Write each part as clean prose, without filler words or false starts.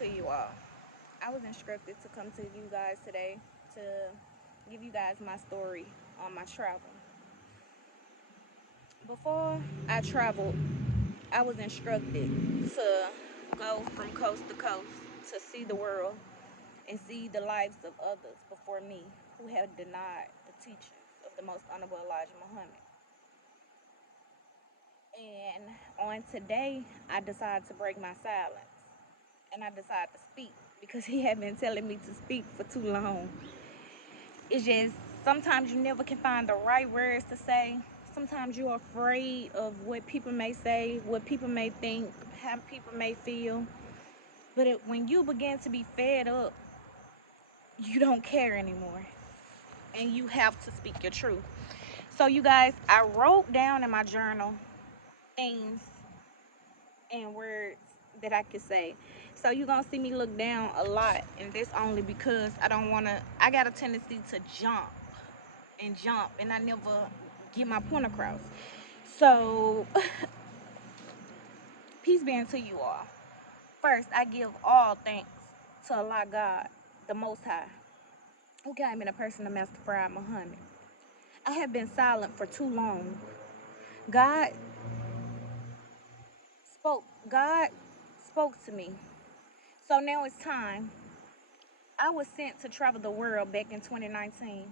to you all. I was instructed to come to you guys today to give you guys my story on my travel. Before I traveled, I was instructed to go from coast to coast to see the world and see the lives of others before me who have denied the teachings of the most honorable Elijah Muhammad. And on today, I decided to break my silence and I decided to speak because he had been telling me to speak for too long. It's just sometimes you never can find the right words to say. Sometimes you're afraid of what people may say, what people may think, how people may feel. But when you begin to be fed up, you don't care anymore. And you have to speak your truth. So, you guys, I wrote down in my journal things and words that I could say. So you're gonna see me look down a lot, and this only because I got a tendency to jump, and I never get my point across. So, peace be unto you all. First, I give all thanks to Allah God, the Most High, who came in the person of Master Fard Muhammad. I have been silent for too long. God God spoke to me. So now it's time. I was sent to travel the world back in 2019.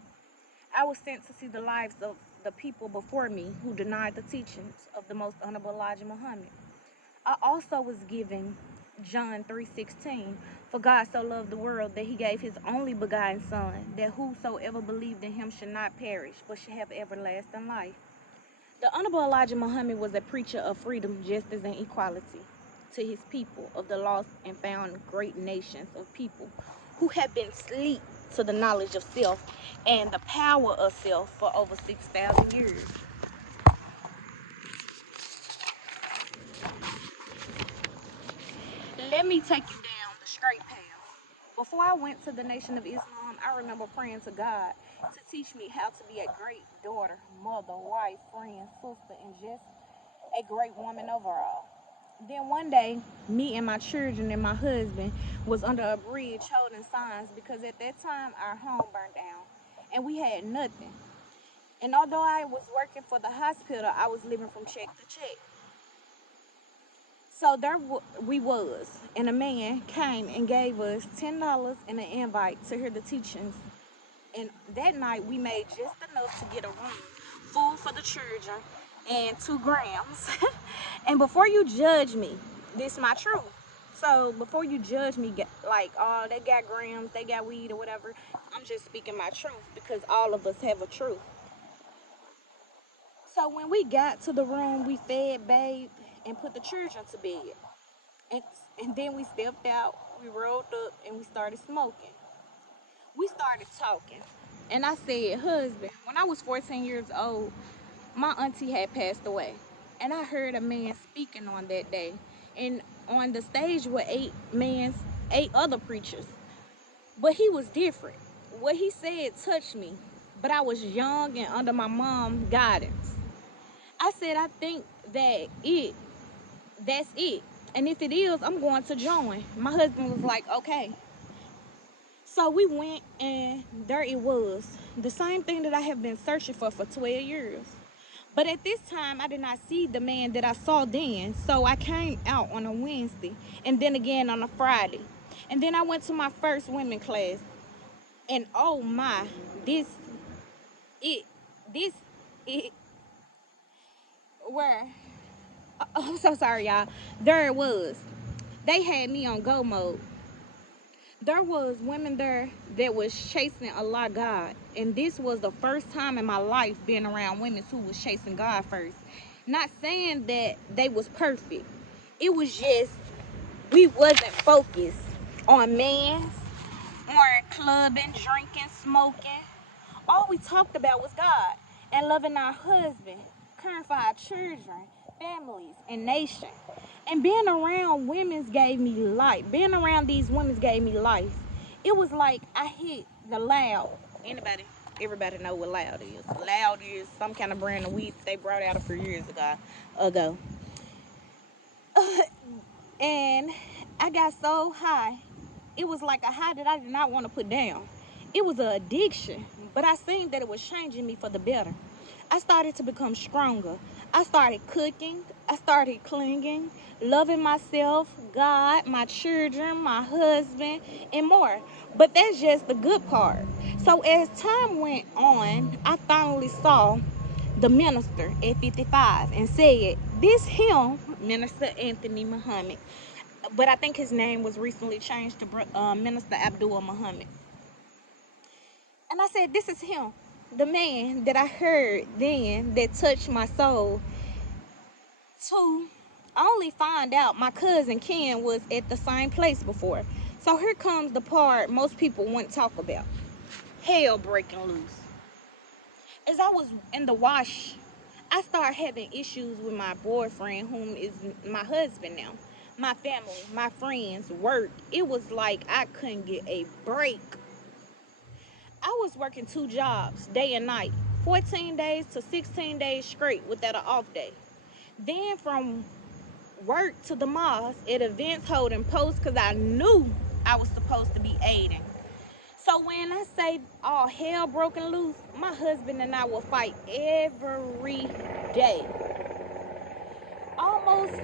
I was sent to see the lives of the people before me who denied the teachings of the most honorable Elijah Muhammad. I also was given John 3:16, for God so loved the world that he gave his only begotten son, that whosoever believed in him should not perish, but should have everlasting life. The honorable Elijah Muhammad was a preacher of freedom, justice, and equality to his people of the lost and found great nations of people who had been asleep to the knowledge of self and the power of self for over 6,000 years. Let me take you down the straight path. Before I went to the Nation of Islam, I remember praying to God to teach me how to be a great daughter, mother, wife, friend, sister, and just a great woman overall. Then one day, me and my children and my husband was under a bridge holding signs because at that time our home burned down and we had nothing. And although I was working for the hospital, I was living from check to check. So we was, and a man came and gave us $10 and an invite to hear the teachings. And that night we made just enough to get a room, food for the children, and 2 grams. And before you judge me, this is my truth. So before you judge me, like, oh, they got grams, they got weed or whatever, I'm just speaking my truth because all of us have a truth. So when we got to the room, we fed, bathed, and put the children to bed. And, and then we stepped out, we rolled up, and we started smoking. We started talking. And I said, husband, when I was 14 years old, my auntie had passed away. And I heard a man speaking on that day. And on the stage were eight other preachers. But he was different. What he said touched me. But I was young and under my mom's guidance. I said, I think that's it. And if it is, I'm going to join. My husband was like, okay. So we went, and there it was. The same thing that I have been searching for 12 years. But at this time, I did not see the man that I saw then. So I came out on a Wednesday and then again on a Friday. And then I went to my first women class. And oh my, this, it, this, it, where, I'm so sorry, y'all. There it was. They had me on go mode. There was women there that was chasing Allah God, and this was the first time in my life being around women who was chasing God first. Not saying that they was perfect. It was just we wasn't focused on men, on clubbing, drinking, smoking. All we talked about was God and loving our husband, caring for our children, families, and nation. And being around women's gave me life. Being around these women's gave me life. It was like I hit the loud. Everybody know what loud is. Loud is some kind of brand of weed they brought out a few years ago. And I got so high. It was like a high that I did not want to put down. It was an addiction, but I seen that it was changing me for the better. I started to become stronger. I started cooking. I started cleaning, loving myself, God, my children, my husband, and more. But that's just the good part. So as time went on, I finally saw the minister at 55 and said, this him, Minister Anthony Muhammad, but I think his name was recently changed to Minister Abdul Muhammad. And I said, this is him, the man that I heard then that touched my soul, to only find out my cousin Ken was at the same place before. So here comes the part most people wouldn't talk about. Hell breaking loose. As I was in the wash, I started having issues with my boyfriend, whom is my husband now. My family, my friends, work. It was like I couldn't get a break. I was working 2 jobs, day and night, 14 days to 16 days straight without an off day. Then from work to the mosque at events holding posts because I knew I was supposed to be aiding. So when I say all hell broken loose, my husband and I will fight every day. Almost,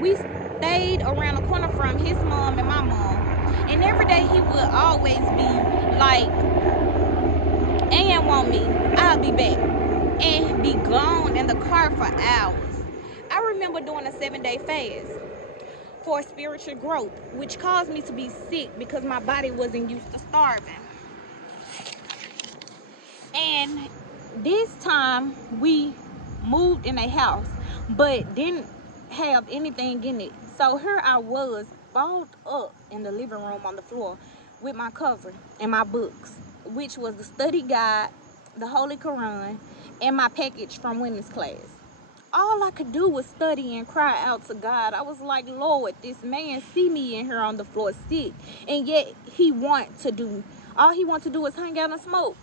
we stayed around the corner from his mom and my mom. And every day he would always be like, and want me, I'll be back. And be gone in the car for hours. I remember doing a 7-day fast for spiritual growth, which caused me to be sick because my body wasn't used to starving. And this time we moved in a house, but didn't have anything in it. So here I was, balled up in the living room on the floor with my cover and my books, which was the study guide, the Holy Quran, and my package from women's class. All I could do was study and cry out to God. I was like, Lord, this man see me in here on the floor sick, and yet all he want to do is hang out and smoke.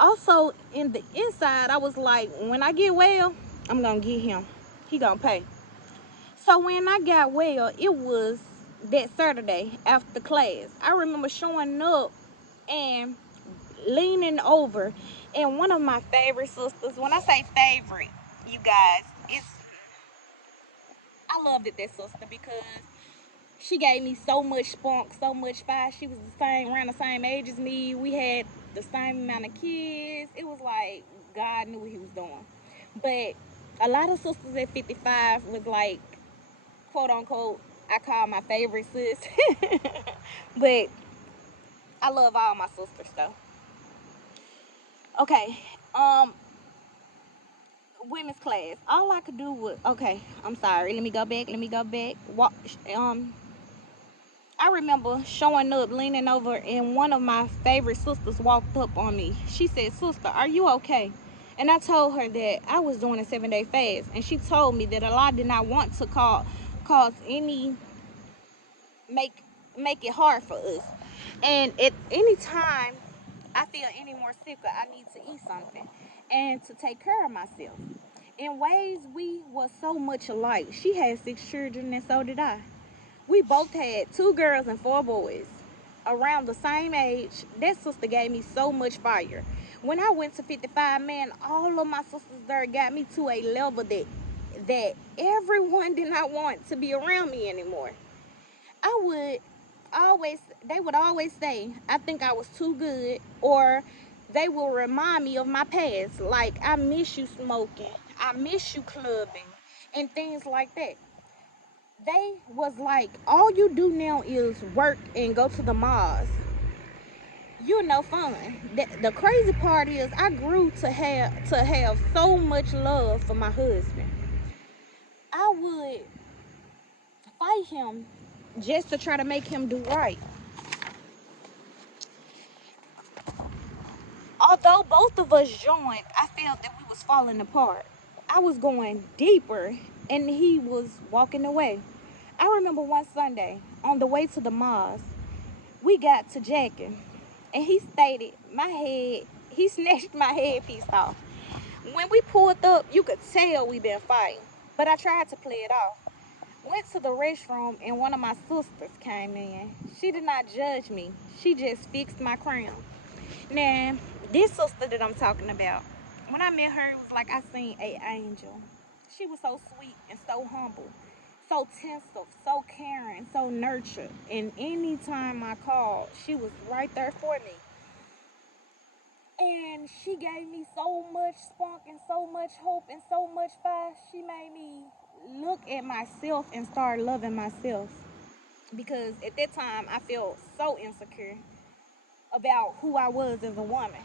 Also, in the inside, I was like, when I get well, I'm gonna get him. He gonna pay. So when I got well, it was that Saturday after class. I remember showing up and leaning over, and one of my favorite sisters, when I say favorite, you guys, I loved it, that sister, because she gave me so much spunk, so much fire. She was around the same age as me. We had the same amount of kids. It was like God knew what he was doing. But a lot of sisters at 55 was like, quote unquote, I call my favorite sis. But I love all my sisters though. Okay. Women's class. All I could do was, okay, I'm sorry. Let me go back. I remember showing up, leaning over, and one of my favorite sisters walked up on me. She said, Sister, are you okay? And I told her that I was doing a 7-day fast. And she told me that Allah did not want to cause any, make it hard for us. And at any time I feel any more sicker, I need to eat something and to take care of myself. In ways we were so much alike. She had 6 children and so did I. We both had 2 girls and 4 boys around the same age. That sister gave me so much fire. When I went to 55, man, all of my sisters there got me to a level that everyone did not want to be around me anymore. They would always say, I think I was too good, or they will remind me of my past. Like, I miss you smoking, I miss you clubbing, and things like that. They was like, all you do now is work and go to the malls. You're no fun. The crazy part is I grew to have so much love for my husband. I would fight him just to try to make him do right. Although both of us joined, I felt that we was falling apart. I was going deeper and he was walking away. I remember one Sunday on the way to the mosque, we got to jacking and he snatched my headpiece off. When we pulled up, you could tell we been fighting, but I tried to play it off. Went to the restroom and one of my sisters came in. She did not judge me. She just fixed my crown. Now, this sister that I'm talking about, when I met her, it was like I seen an angel. She was so sweet and so humble, so tender, so caring, so nurtured. And anytime I called, she was right there for me. And she gave me so much spunk and so much hope and so much fire. She made me look at myself and start loving myself. Because at that time, I felt so insecure about who I was as a woman.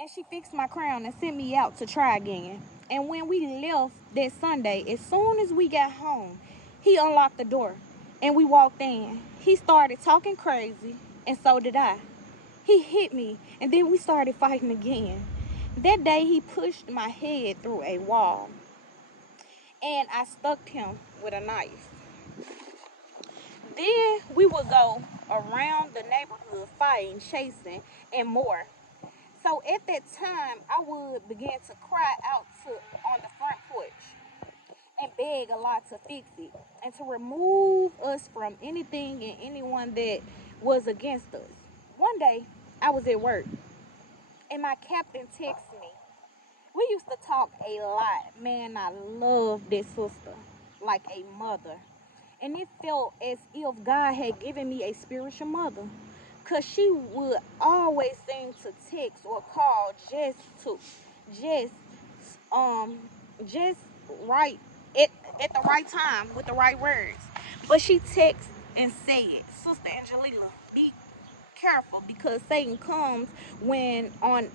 And she fixed my crown and sent me out to try again. And when we left that Sunday, as soon as we got home, he unlocked the door and we walked in. He started talking crazy, and so did I. He hit me, and then we started fighting again. That day, he pushed my head through a wall, and I stuck him with a knife. Then we would go around the neighborhood fighting, chasing, and more. So at that time, I would begin to cry out on the front porch and beg Allah to fix it and to remove us from anything and anyone that was against us. One day, I was at work and my captain texted me. We used to talk a lot. Man, I love this sister like a mother. And it felt as if God had given me a spiritual mother. Cause she would always seem to text or call just um just right at, at the right time with the right words. But she texted and said, Sister Angelina, be careful because Satan comes when on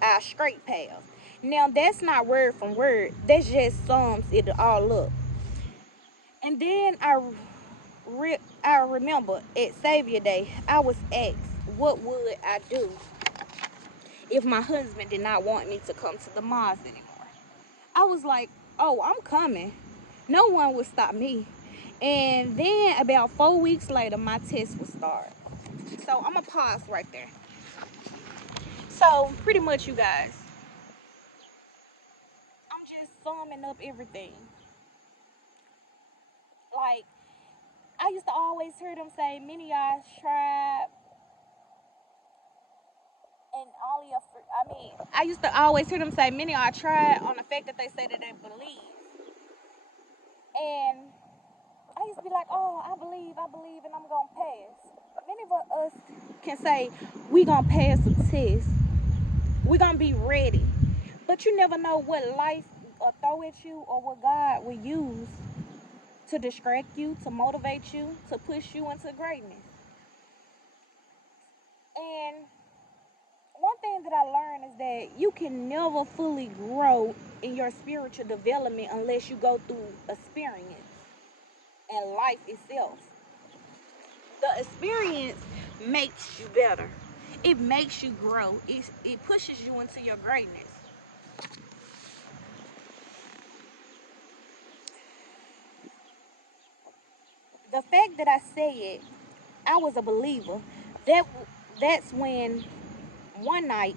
our straight path. Now that's not word from word. That just sums it all up. And then I remember at Savior Day, I was asked, what would I do if my husband did not want me to come to the mosque anymore? I was like, oh, I'm coming. No one would stop me. And then about 4 weeks later, my test would start. So I'm going to pause right there. So pretty much, you guys, I'm just summing up everything. Like, I used to always hear them say, many y'all tried and only I used to always hear them say many are tried on the fact that they say that they believe. And I used to be like, oh, I believe, and I'm going to pass. Many of us can say, we going to pass the test. We going to be ready. But you never know what life will throw at you or what God will use to distract you, to motivate you, to push you into greatness. And one thing that I learned is that you can never fully grow in your spiritual development unless you go through experience and life itself. The experience makes you better. It makes you grow. It pushes you into your greatness. The fact that I said I was a believer, that that's when one night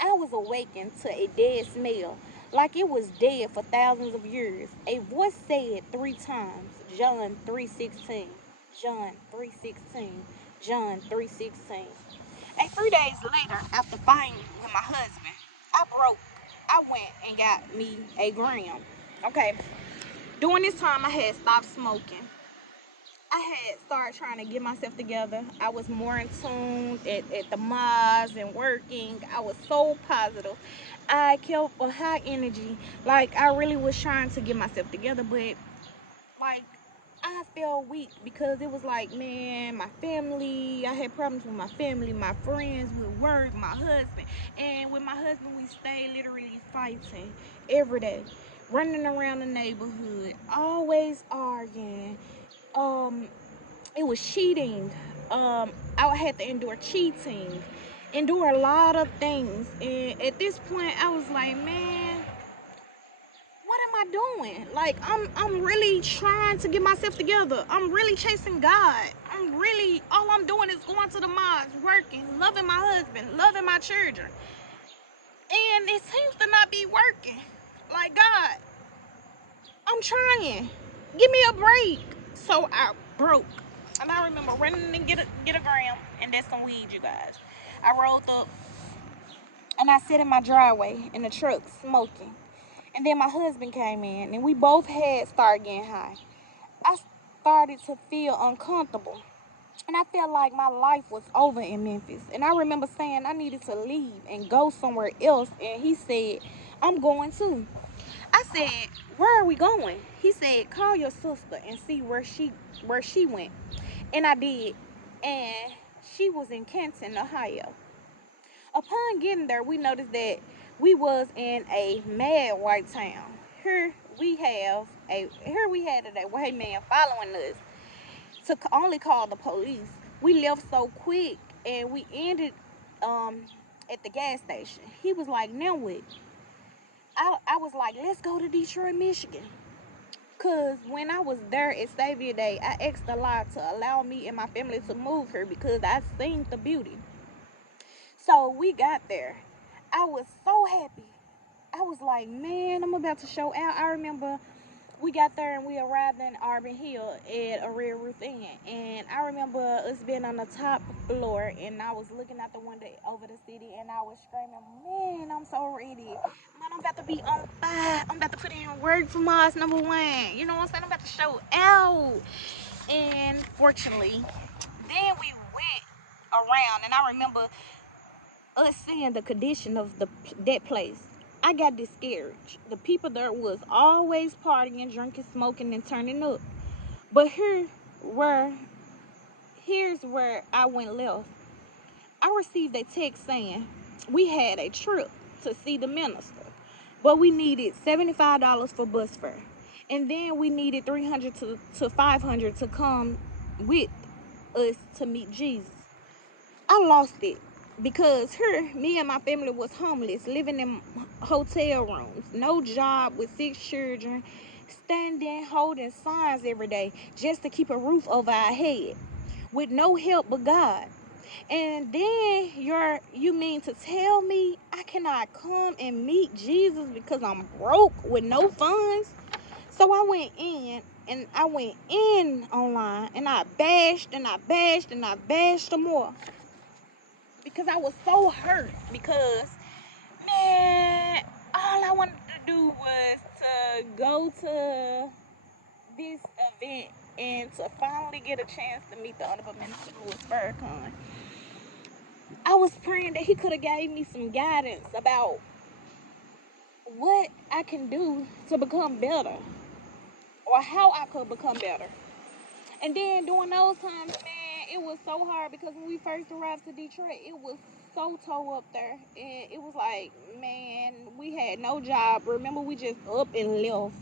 I was awakened to a dead smell, like it was dead for thousands of years. A voice said 3 times, John 3:16, John 3:16, John 3:16. And 3 days later, after fighting with my husband, I went and got me a gram. Okay. During this time, I had stopped smoking. I had started trying to get myself together. I was more in tune at the mosque and working. I was so positive. I kept a high energy. Like, I really was trying to get myself together, but, like, I felt weak because it was like, man, my family, I had problems with my family, my friends, with work, my husband. And with my husband, we stayed literally fighting every day, running around the neighborhood, always arguing. Um, it was cheating. I had to endure cheating, endure a lot of things. And at this point, I was like, man, what am I doing? Like, I'm really trying to get myself together. I'm really chasing God. All I'm doing is going to the mosque, working, loving my husband, loving my children. and it seems to not be working. Like, God, I'm trying. Give me a break. So I broke. And I remember running and get a gram, and that's some weed, you guys. I rolled up and I sat in my driveway in the truck smoking. And then my husband came in and we both had started getting high. I started to feel uncomfortable. And I felt like my life was over in Memphis. And I remember saying I needed to leave and go somewhere else. And he said, I'm going too. I said, where are we going? He said, call your sister and see where she went. And I did. And she was in Canton, Ohio. Upon getting there, we noticed that we was in a mad white town. Here we had a white man following us to only call the police. We left so quick and we ended at the gas station. He was like, now what? I was like, let's go to Detroit, Michigan. Cause when I was there at Savior Day, I asked the Lord to allow me and my family to move here because I seen the beauty. So we got there. I was so happy. I was like, man, I'm about to show out. I remember we got there and we arrived in Auburn Hill at a Red Roof Inn. And I remember us being on the top floor and I was looking out the window over the city and I was screaming, man, I'm so ready. Man, I'm about to be on fire. I'm about to put in work for Mars #1. You know what I'm saying? I'm about to show out. And fortunately, then we went around and I remember us seeing the condition of that place. I got discouraged. The people there was always partying, drinking, smoking, and turning up. But here's where I went left. I received a text saying we had a trip to see the minister, but we needed $75 for bus fare, and then we needed 300 to 500 to come with us to meet Jesus. I lost it because here, me and my family was homeless, living in hotel rooms, no job with 6 children, standing, holding signs every day just to keep a roof over our head, with no help but God. And then you mean to tell me I cannot come and meet Jesus because I'm broke with no funds? So I went in online and I bashed and I bashed and I bashed some more because I was so hurt because, man, all I wanted to do was to go to this event and to finally get a chance to meet the Honorable Minister Louis Farrakhan. I was praying that he could have gave me some guidance about what I can do to become better or how I could become better. And then during those times, man, it was so hard because when we first arrived to Detroit, it was so toe up there. And it was like, man, we had no job. Remember, we just up and left.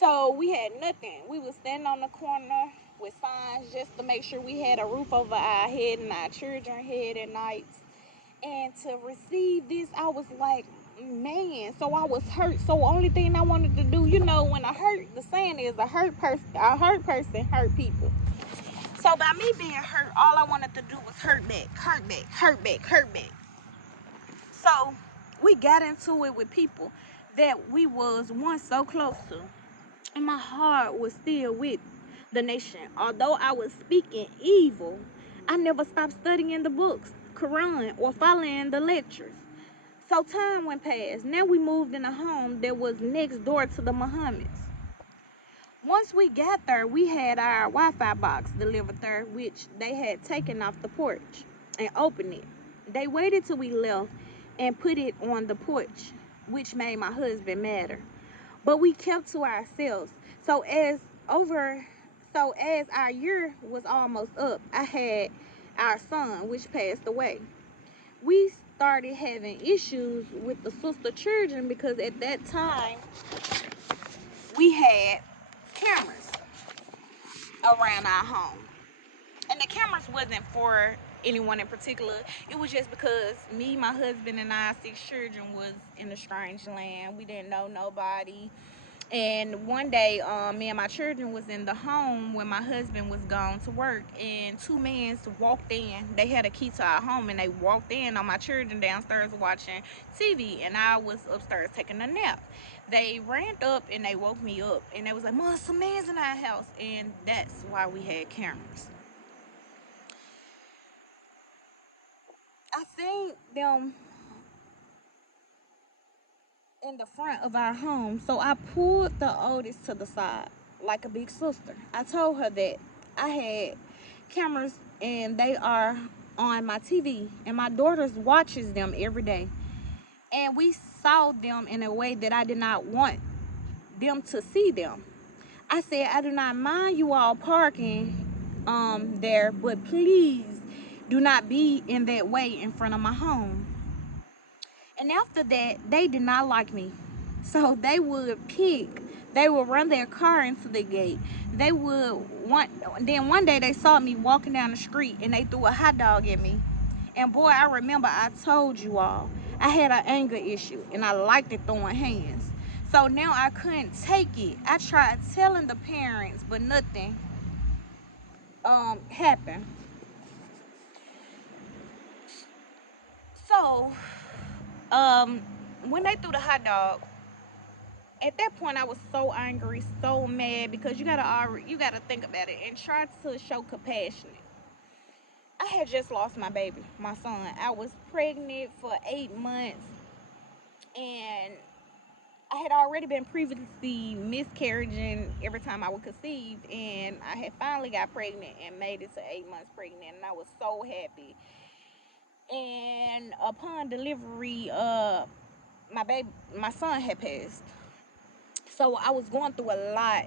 So we had nothing. We was standing on the corner with signs just to make sure we had a roof over our head and our children head at night. And to receive this, I was like, man. So I was hurt. So only thing I wanted to do, when I hurt, the saying is a hurt person hurt people. So by me being hurt, all I wanted to do was hurt back, hurt back, hurt back, hurt back. So we got into it with people that we was once so close to. And my heart was still with the nation. Although I was speaking evil, I never stopped studying the books, Quran, or following the lectures. So time went past. Now we moved in a home that was next door to the Muhammad's. Once we got there, we had our Wi-Fi box delivered there, which they had taken off the porch and opened it. They waited till we left and put it on the porch, which made my husband madder. But we kept to ourselves. So as our year was almost up, I had our son, which passed away. We started having issues with the sister children because at that time we had cameras around our home. And the cameras wasn't for anyone in particular. It was just because me, my husband, and our 6 children was in a strange land. We didn't know nobody. And one day, me and my children was in the home when my husband was gone to work, and two men walked in. They had a key to our home, and they walked in on my children downstairs watching TV, and I was upstairs taking a nap. They ran up and they woke me up, and they was like, "Mom, some man's in our house," and that's why we had cameras. I seen them in the front of our home. So I pulled the oldest to the side like a big sister. I told her that I had cameras and they are on my TV, and my daughter watches them every day. And we saw them in a way that I did not want them to see them. I said, I do not mind you all parking there, but please do not be in that way in front of my home. And after that, they did not like me. So they would run their car into the gate. Then one day they saw me walking down the street and they threw a hot dog at me. And boy, I remember I told you all, I had an anger issue and I liked it throwing hands. So now I couldn't take it. I tried telling the parents, but nothing happened. So um when they threw the hot dog, at that point I was so angry, so mad, because you gotta think about it and try to show compassion. I had just lost my baby, my son. I was pregnant for 8 months, and I had already been previously miscarriaging every time I would conceive, and I had finally got pregnant and made it to 8 months pregnant, and I was so happy. And upon delivery, my son had passed. So I was going through a lot,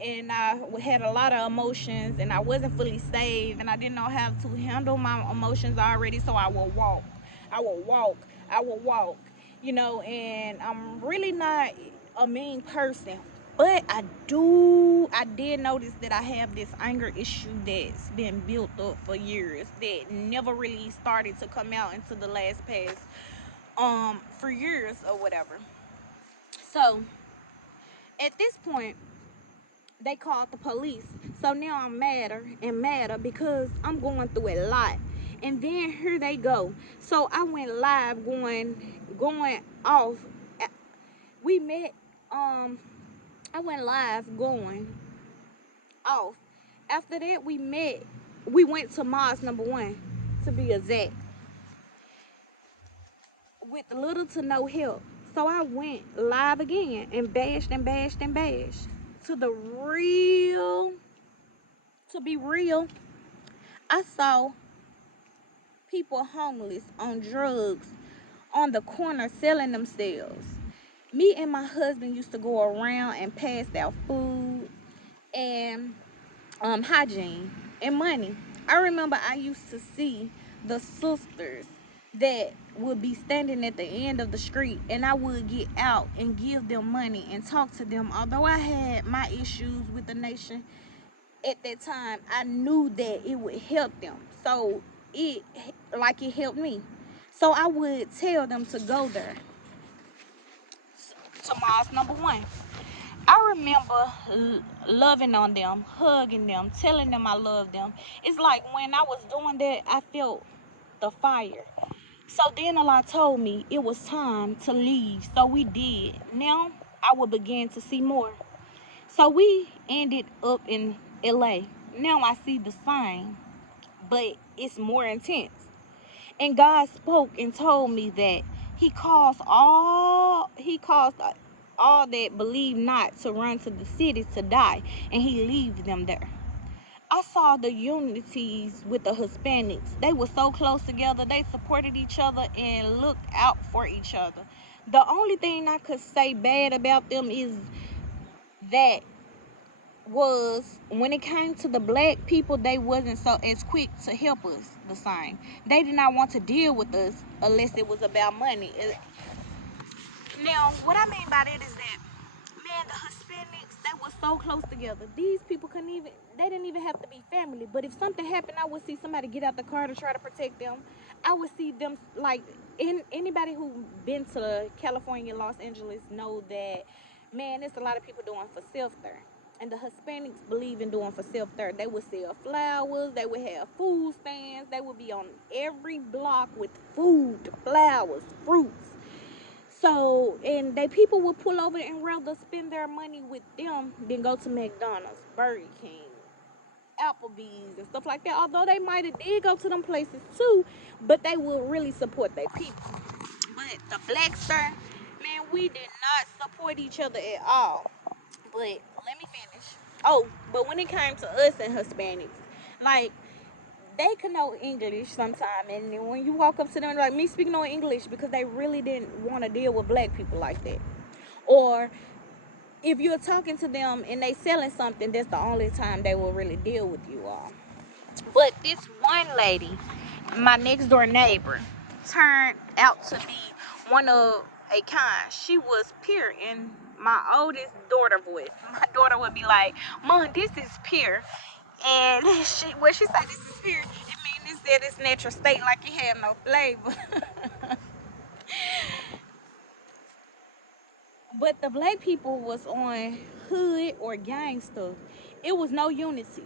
and I had a lot of emotions, and I wasn't fully saved, and I didn't know how to handle my emotions already. So I would walk, I would walk, I would walk, and I'm really not a mean person, but I did notice that I have this anger issue that's been built up for years that never really started to come out into the last past for years or whatever. So at this point, they called the police. So now I'm madder and madder because I'm going through a lot. And then here they go. So I went live going off. We met I went live going off. After that we went to Mars number 1 to be exact, with little to no help. So I went live again and bashed and bashed and bashed. To the real to be real, I saw people homeless on drugs on the corner selling themselves. Me and my husband used to go around and pass out food and hygiene and money. I remember I used to see the sisters that would be standing at the end of the street, and I would get out and give them money and talk to them. Although I had my issues with the nation at that time, I knew that it would help them. So it it helped me. So I would tell them to go there to Mars number 1. I remember loving on them, hugging them, telling them I love them. It's like when I was doing that, I felt the fire. So then Allah told me it was time to leave. So we did. Now I will begin to see more. So we ended up in LA. Now I see the sign, but it's more intense. And God spoke and told me that He caused all that believe not to run to the cities to die, and He leaves them there. I saw the unities with the Hispanics. They were so close together. They supported each other and looked out for each other. The only thing I could say bad about them is that was when it came to the black people, they wasn't so as quick to help us the same. They did not want to deal with us unless it was about money. Now, what I mean by that is that, man, the Hispanics, they were so close together. These people they didn't even have to be family. But if something happened, I would see somebody get out the car to try to protect them. I would see them, anybody who been to California, Los Angeles know that Man, there's a lot of people doing for self there. And the Hispanics believe in doing for self there. They would sell flowers, they would have food stands, they would be on every block with food, flowers, fruits. So, and they people would pull over and rather spend their money with them than go to McDonald's, Burger King, Applebee's, and stuff like that. Although they might have did go to them places too, but they will really support their people. But the Black Star, man, we did not support each other at all. But let me finish. Oh, but when it came to us and Hispanics, like they could know English sometime, and then when you walk up to them, like me speaking no English because they really didn't want to deal with black people like that. Or if you're talking to them and they selling something, that's the only time they will really deal with you all. But this one lady, my next door neighbor, turned out to be one of a kind. She was pure in my oldest daughter voice. My daughter would be like, "Mom, this is pure." And when she said this is pure, it means that it's natural state, like it had no flavor. But the black people was on hood or gang stuff. It was no unity.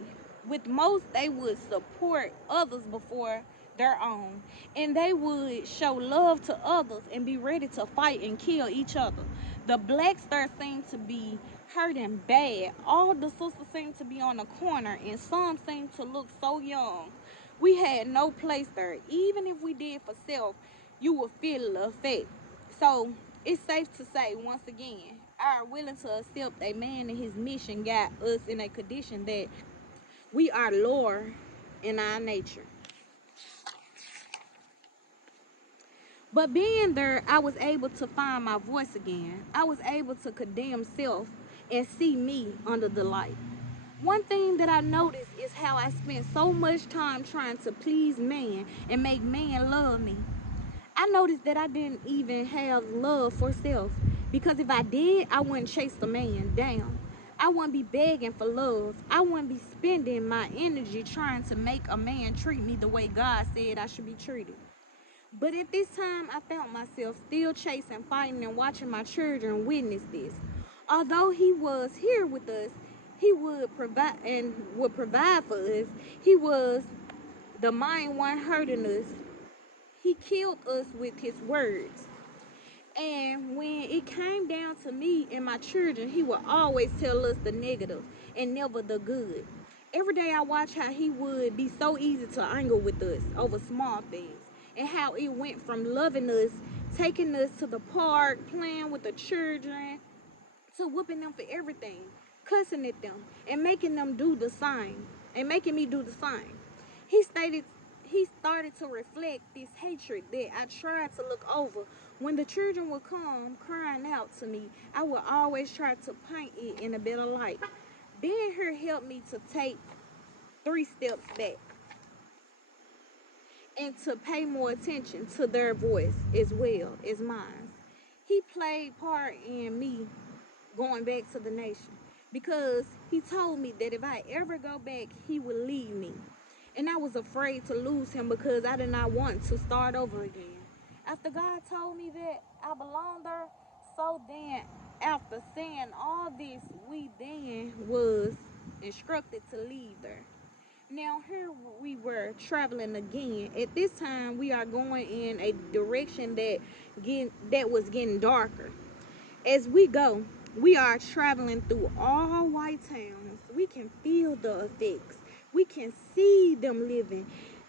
With most, they would support others before their own. And they would show love to others and be ready to fight and kill each other. The blacks there seemed to be hurting bad. All the sisters seemed to be on the corner, and some seemed to look so young. We had no place there. Even if we did for self, you would feel the effect. So it's safe to say, once again, our willing to accept a man and his mission got us in a condition that we are lower in our nature. But being there, I was able to find my voice again. I was able to condemn self and see me under the light. One thing that I noticed is how I spent so much time trying to please man and make man love me. I noticed that I didn't even have love for self, because if I did, I wouldn't chase the man down. I wouldn't be begging for love. I wouldn't be spending my energy trying to make a man treat me the way God said I should be treated. But at this time, I found myself still chasing, fighting, and watching my children witness this. Although he was here with us, he would provide for us. He was the mind one hurting us. He killed us with his words. And when it came down to me and my children, he would always tell us the negative and never the good. Every day I watched how he would be so easy to angle with us over small things, and how it went from loving us, taking us to the park, playing with the children, to whooping them for everything, cussing at them, and making them do the same, and making me do the same. He stated he started to reflect this hatred that I tried to look over. When the children would come crying out to me, I would always try to paint it in a better light. Being here helped me to take 3 steps back and to pay more attention to their voice as well as mine. He played part in me going back to the nation, because he told me that if I ever go back, he would leave me. And I was afraid to lose him because I did not want to start over again. After God told me that I belonged there, so then after saying all this, we then was instructed to leave there. Now here we were traveling again. At this time, we are going in a direction that was getting darker. As we go, we are traveling through all white towns. We can feel the effects. We can see them living.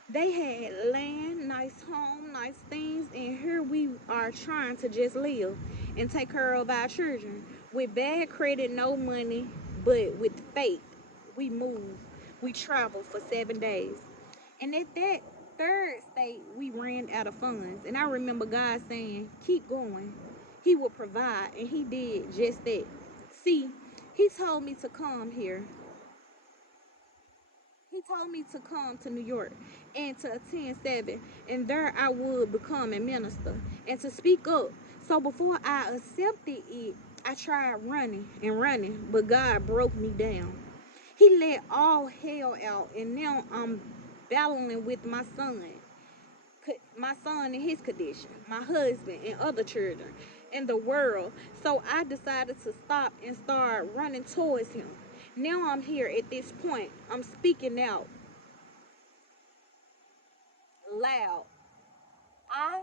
They had land, nice home, nice things, and here we are trying to just live and take care of our children. With bad credit, no money, but with faith, we move. We travel for 7 days. And at that third state, we ran out of funds. And I remember God saying, keep going. He will provide. And he did just that. See, he told me to come here. He told me to come to New York and to attend 7. And there I would become a minister and to speak up. So before I accepted it, I tried running and running, but God broke me down. He let all hell out, and now I'm battling with my son and his condition, my husband and other children. in the world. So I decided to stop and start running towards him. Now I'm here at this point. I'm speaking out loud. I,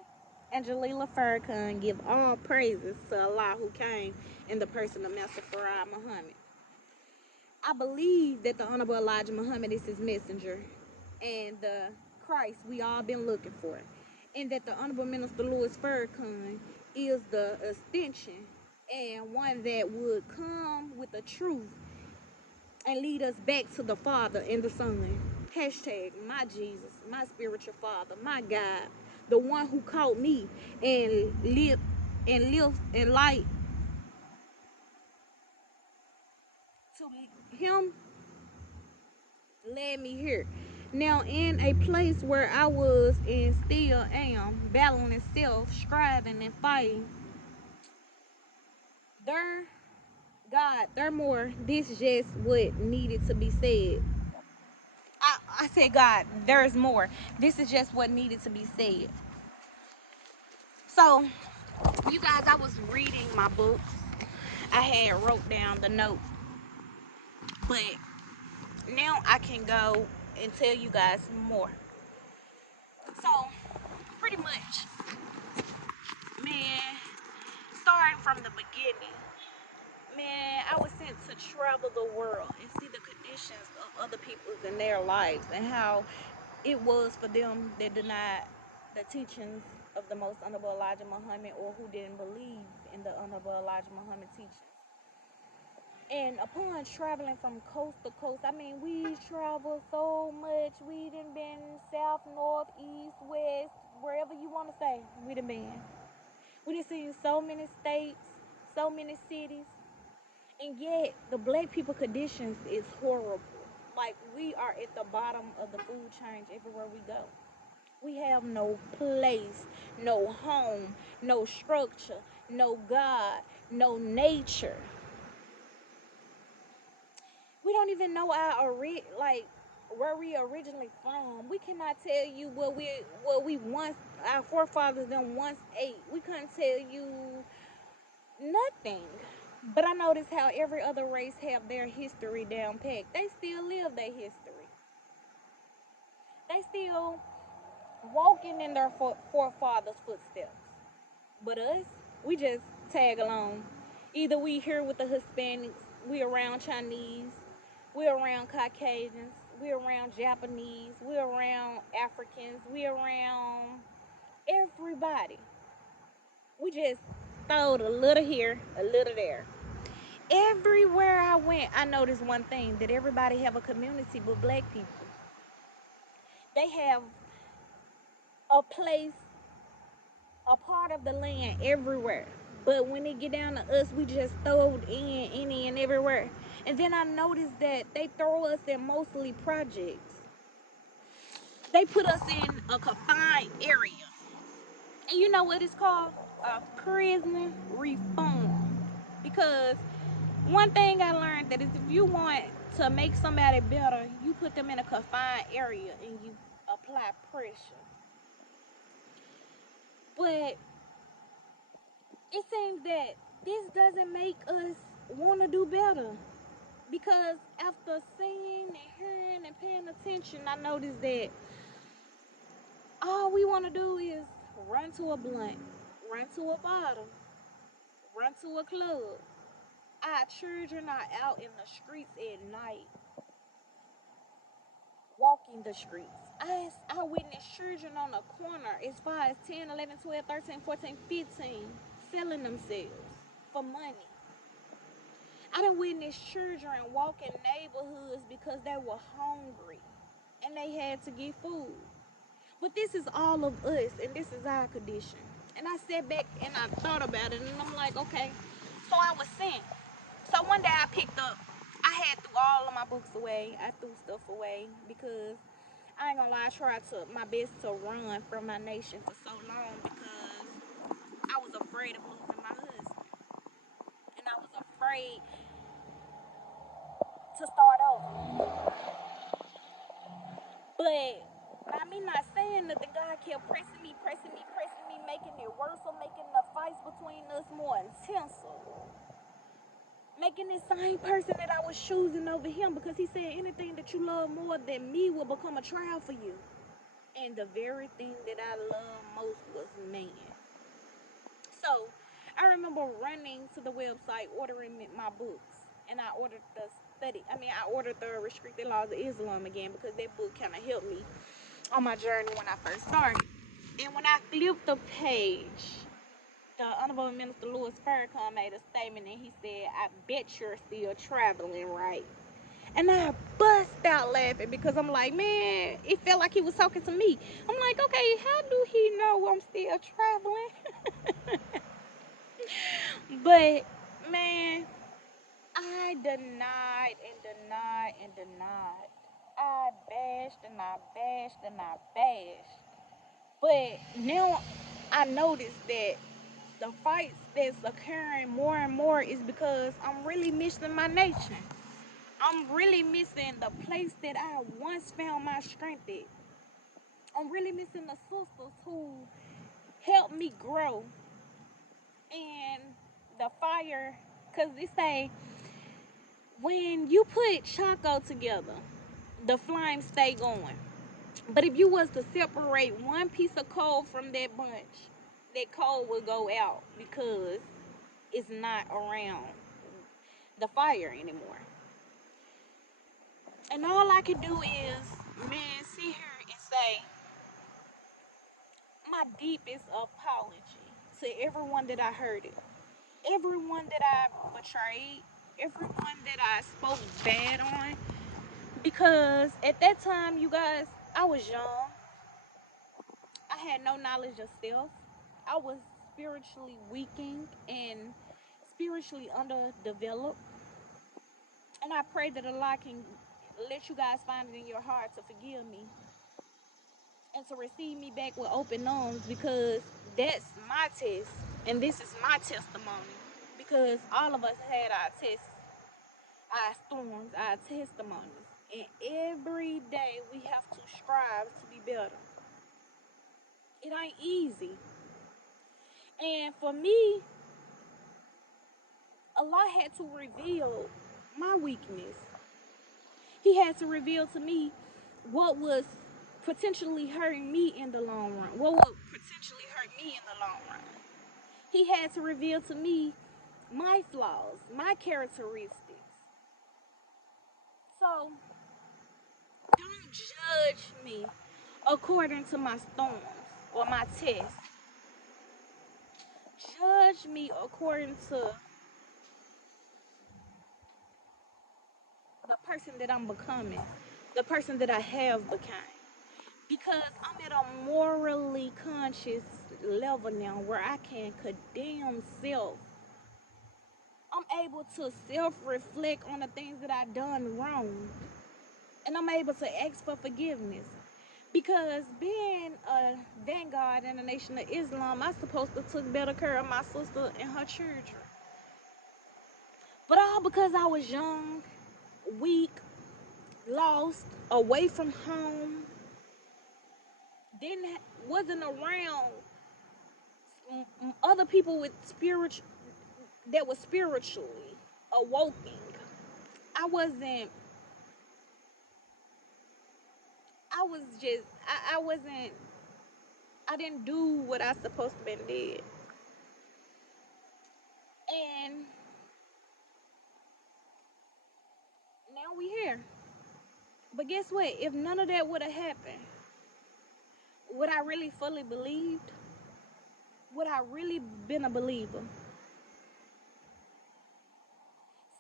Angelina Farrakhan, give all praises to Allah who came in the person of Master Farad Muhammad. I believe that the Honorable Elijah Muhammad is his messenger and the Christ we all been looking for. And that the Honorable Minister Louis Farrakhan is the extension and one that would come with the truth and lead us back to the Father and the Son. Hashtag my Jesus, my spiritual father, my God, the one who caught me and lived in light to him led me here. Now, in a place where I was and still am battling self, striving and fighting, there, God, there more. This is just what needed to be said. I said, God, there's more. This is just what needed to be said. So, you guys, I was reading my books. I had wrote down the notes, but now I can go and tell you guys more. So, pretty much, man, starting from the beginning, man, I was sent to travel the world and see the conditions of other people in their lives and how it was for them that denied the teachings of the most honorable Elijah Muhammad or who didn't believe in the honorable Elijah Muhammad teachings. And upon traveling from coast to coast, I mean, we traveled so much. We done been south, north, east, west, wherever you want to say, we done been. We done seen so many states, so many cities, and yet the black people conditions is horrible. Like, we are at the bottom of the food chain everywhere we go. We have no place, no home, no structure, no God, no nature. We don't even know like where we originally from. We cannot tell you what we once our forefathers them once ate. We couldn't tell you nothing. But I notice how every other race have their history down packed. They still live their history. They still walking in their forefathers' footsteps. But us, we just tag along. Either we here with the Hispanics, we around Chinese, we around Caucasians, we around Japanese, we around Africans, we around everybody. We just throwed a little here, a little there. Everywhere I went, I noticed one thing, that everybody have a community but black people. They have a place, a part of the land everywhere. But when it get down to us, we just throw it in any and everywhere. And then I noticed that they throw us in mostly projects. They put us in a confined area. And you know what it's called? A prisoner reform. Because one thing I learned that is if you want to make somebody better, you put them in a confined area and you apply pressure. But it seems that this doesn't make us want to do better. Because after seeing and hearing and paying attention, I noticed that all we want to do is run to a blunt, run to a bottle, run to a club. Our children are out in the streets at night, walking the streets. I witnessed children on the corner as far as 10, 11, 12, 13, 14, 15 selling themselves for money. I done witnessed children walk in neighborhoods because they were hungry and they had to get food. But this is all of us and this is our condition. And I sat back and I thought about it and I'm like, okay, so I was sent. So one day I had threw all of my books away. I threw stuff away because I ain't gonna lie, I tried to my best to run from my nation for so long because I was afraid of losing my husband. And I was afraid to start over. But by me not saying nothing, God kept pressing me, pressing me, pressing me making it worse or making the fights between us more intense. Making this same person that I was choosing over him, because he said anything that you love more than me will become a trial for you. And the very thing that I love most was man. So I remember running to the website, ordering my books, and I ordered I ordered the Restricted Laws of Islam again, because that book kind of helped me on my journey when I first started. And when I flipped the page, the Honorable Minister Louis Farrakhan made a statement, and he said, "I bet you're still traveling, right?" And I bust out laughing, because I'm like, man, it felt like he was talking to me. I'm like, okay, how do he know I'm still traveling? But, man, I denied and denied and denied. I bashed and I bashed and I bashed. But now I notice that the fights that's occurring more and more is because I'm really missing my nation. I'm really missing the place that I once found my strength at. I'm really missing the sisters who helped me grow. And the fire, because they say when you put charcoal together, the flames stay going. But if you was to separate one piece of coal from that bunch, that coal will go out, because it's not around the fire anymore. And all I can do is, man, sit here and say my deepest apology to everyone that I hurted, everyone that I betrayed, everyone that I spoke bad on. Because at that time, you guys, I was young. I had no knowledge of self. I was spiritually weakened and spiritually underdeveloped. And I pray that Allah can let you guys find it in your heart to forgive me and to receive me back with open arms, because that's my test and this is my testimony. Because all of us had our tests, our storms, our testimonies. And every day we have to strive to be better. It ain't easy. And for me, Allah had to reveal my weakness. He had to reveal to me what was potentially hurting me in the long run. What would potentially hurt me in the long run. He had to reveal to me my flaws, my characteristics. So don't judge me according to my storms or my tests. Judge me according to the person that I'm becoming, the person that I have become. Because I'm at a morally conscious level now where I can condemn self. I'm able to self-reflect on the things that I done wrong. And I'm able to ask for forgiveness. Because being a vanguard in the Nation of Islam, I'm supposed to take better care of my sister and her children. But all because I was young, weak, lost, away from home, didn't wasn't around other people with spiritual that was spiritually awoken. I wasn't. I was just. I wasn't. I didn't do what I supposed to been did. And now we here. But guess what? If none of that would have happened, would I really fully believed? Would I really been a believer?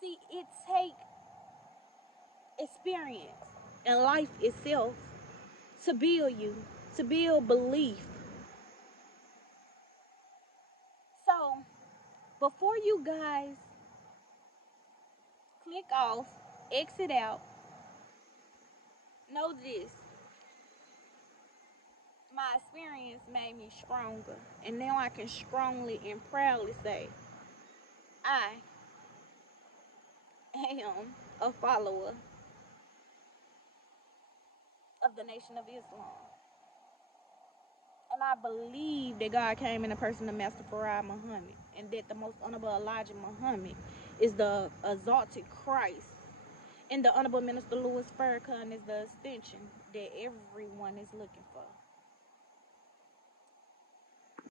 See, it take experience and life itself to build you, to build belief. So before you guys click off, exit out, know this. My experience made me stronger. And now I can strongly and proudly say, I am a follower of the Nation of Islam. And I believe that God came in the person of Master Farad Muhammad, and that the most honorable Elijah Muhammad is the exalted Christ, and the honorable Minister Louis Farrakhan is the extension that everyone is looking for.